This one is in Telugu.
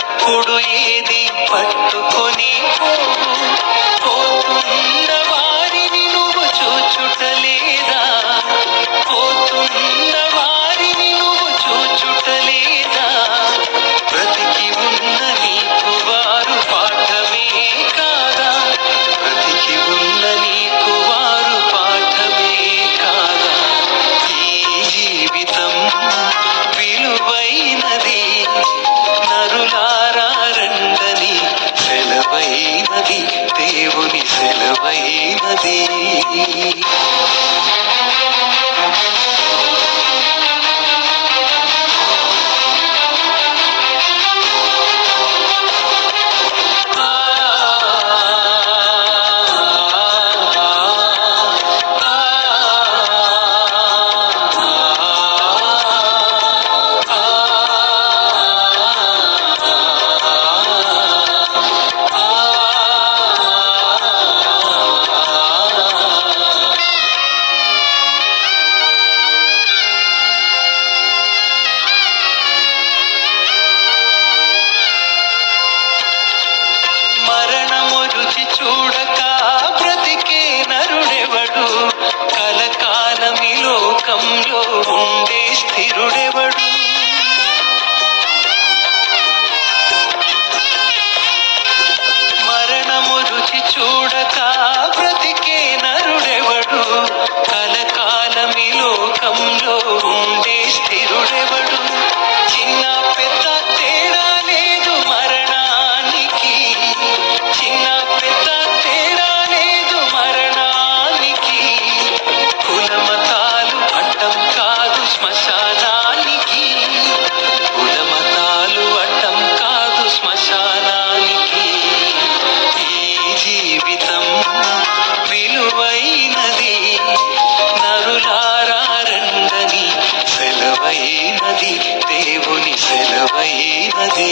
ఎప్పుడు ఏది పట్టుకొని పోతున్న వారిని నువ్వు చూచుటలేదా? పోతున్న వారిని నువ్వు చూచుటలేదా? బ్రతికి ఉన్న నీకు వారు పాఠమే కాదా? బ్రతికి ఉన్న నీకు వారు పాఠమే కాదా? ఈ జీవితం విలువైనది, నరులారా రండని సెలవైనది, దేవుని సెలవైనది. చూడక బ్రతికే నరుడెవడు? కలకాలమి లోకంలో ఉండే స్థిరుడెవడు? మరణము రుచి చూడక బ్రతికే నరుడెవడు? కలకాలమి లోకంలో ఉండే స్థిరుడెవడు? చిన్న పెద్ద తేడా లేదు మరణానికి, చిన్న పెద్ద తేడా లేదు మరణానికి. కులమతాలు అడ్డం కాదు శ్మశానానికి, కులమతాలు అడ్డం కాదు శ్మశానానికి. ఈ జీవితం విలువైనది, నరులారా రండని సెలవైనది, దేవుని సెలవైనది.